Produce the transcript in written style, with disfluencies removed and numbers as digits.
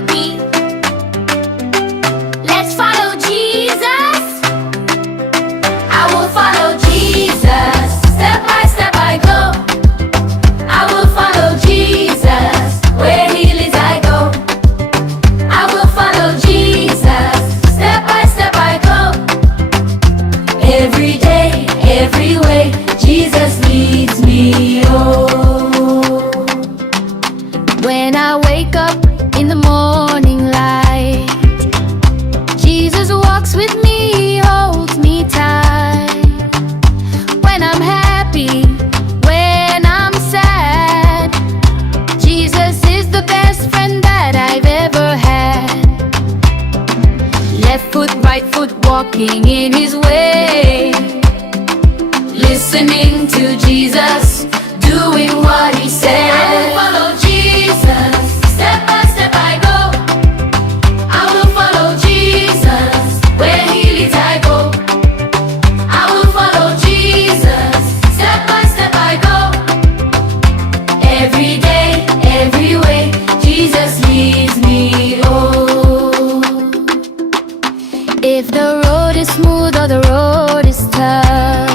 with me. Let's follow Jesus. I will follow Jesus. Step by step I go. I will follow Jesus. Where he leads I go. I will follow Jesus. Step by step I go. Every day, every way, Jesus leads me. Oh, when I wake up in the morning light, Jesus walks with me, holds me tight. When I'm happy, when I'm sad, Jesus is the best friend that I've ever had. Left foot, right foot, walking in his way, listening to Jesus, doing what he said. I will follow Jesus. Step by step I go. I will follow Jesus. Where he leads I go. I will follow Jesus. Step by step I go. Every day, every way, Jesus leads me. Oh, if the road is smooth or the road is tough,